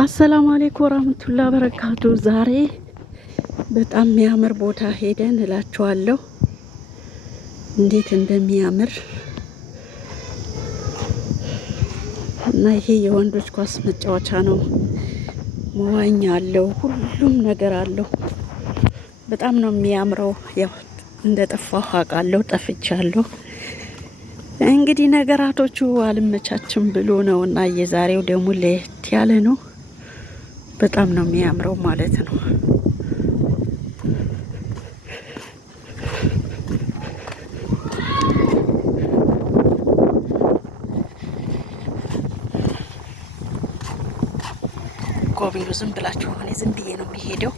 አሰላሙ አለይኩም ወራህመቱላሂ ወበረካቱ። ዛሬ በጣም የሚያምር ቦታ ሄደን እላችኋለሁ። እንዴት እንደሚያምር እና ይሄ የወንዶች ኳስ መጫወቻ ነው። መዋኛ አለው፣ ሁሉም ነገር አለው። በጣም ነው የሚያምረው። ያው እንደጠፋሁ አውቃለሁ፣ ጠፍቻለሁ። እንግዲህ ነገራቶቹ አልመቻችም ብሎ ነው እና የዛሬው ደግሞ ለየት ያለ ነው። በጣም ነው የሚያምረው ማለት ነው። ጎብኙ ዝም ብላችሁ። እኔ ዝም ብዬ ነው የሚሄደው።